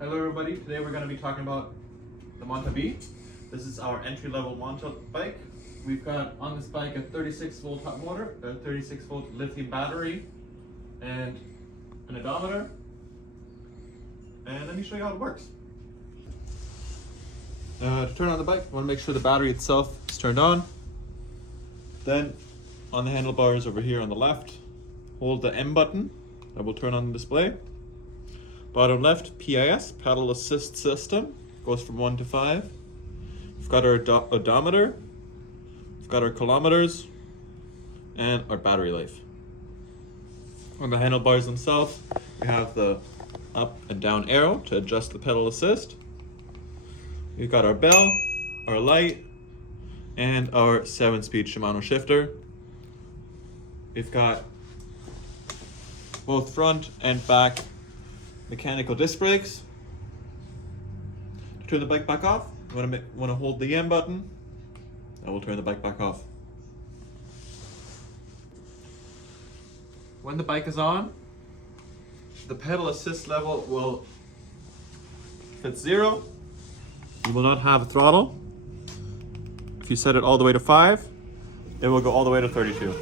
Hello everybody, today we're going to be talking about the Monta B. This is our entry-level Monta bike. We've got on this bike a 36-volt hub motor, a 36-volt lithium battery, and an odometer. And let me show you how it works. To turn on the bike, you want to make sure the battery itself is turned on. Then on the handlebars over here on the left, hold the M button that will turn on the display. Bottom left, PIS, pedal assist system, goes from 1 to 5. We've got our odometer, we've got our kilometers, and our battery life. On the handlebars themselves, we have the up and down arrow to adjust the pedal assist. We've got our bell, our light, and our 7-speed Shimano shifter. We've got both front and back mechanical disc brakes. To turn the bike back off, you want to hold the M button. That will turn the bike back off. When the bike is on, the pedal assist level will, if it's 0, you will not have a throttle. If you set it all the way to 5, it will go all the way to 32.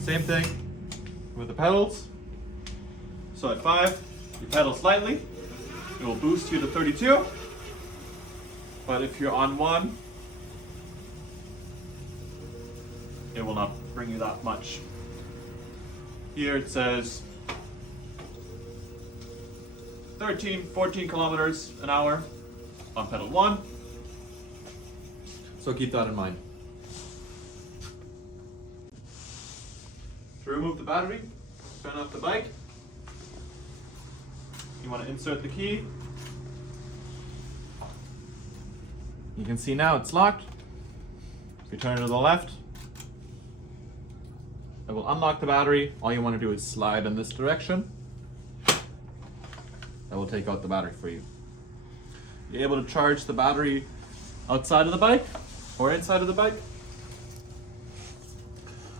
Same thing with the pedals. So at 5, you pedal slightly, it will boost you to 32. But if you're on 1, it will not bring you that much. Here it says 13, 14 kilometers an hour on pedal 1. So keep that in mind. To remove the battery, turn off the bike. You want to insert the key. You can see now it's locked. If you turn it to the left, it will unlock the battery. All you want to do is slide in this direction. That will take out the battery for you. You're able to charge the battery outside of the bike or inside of the bike.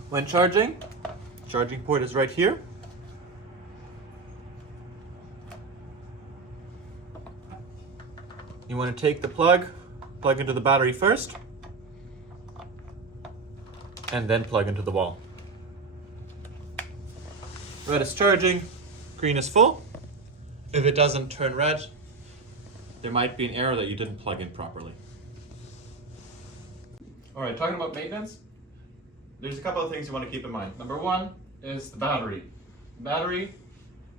When charging, charging port is right here. You want to take the plug into the battery first, and then plug into the wall. Red is charging, green is full. If it doesn't turn red, there might be an error that you didn't plug in properly. All right, talking about maintenance, there's a couple of things you want to keep in mind. Number 1 is the battery. The battery,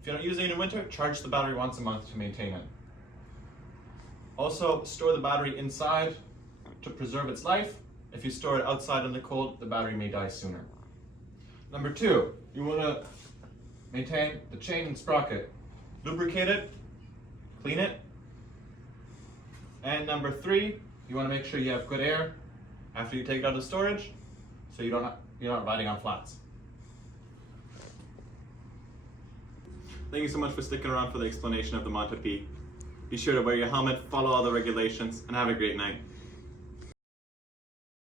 if you don't use it in the winter, charge the battery once a month to maintain it. Also, store the battery inside to preserve its life. If you store it outside in the cold, the battery may die sooner. Number 2, you want to maintain the chain and sprocket. Lubricate it, clean it. And number 3, you want to make sure you have good air after you take it out of storage, so you're not riding on flats. Thank you so much for sticking around for the explanation of the Monta B. Be sure to wear your helmet, follow all the regulations, and have a great night.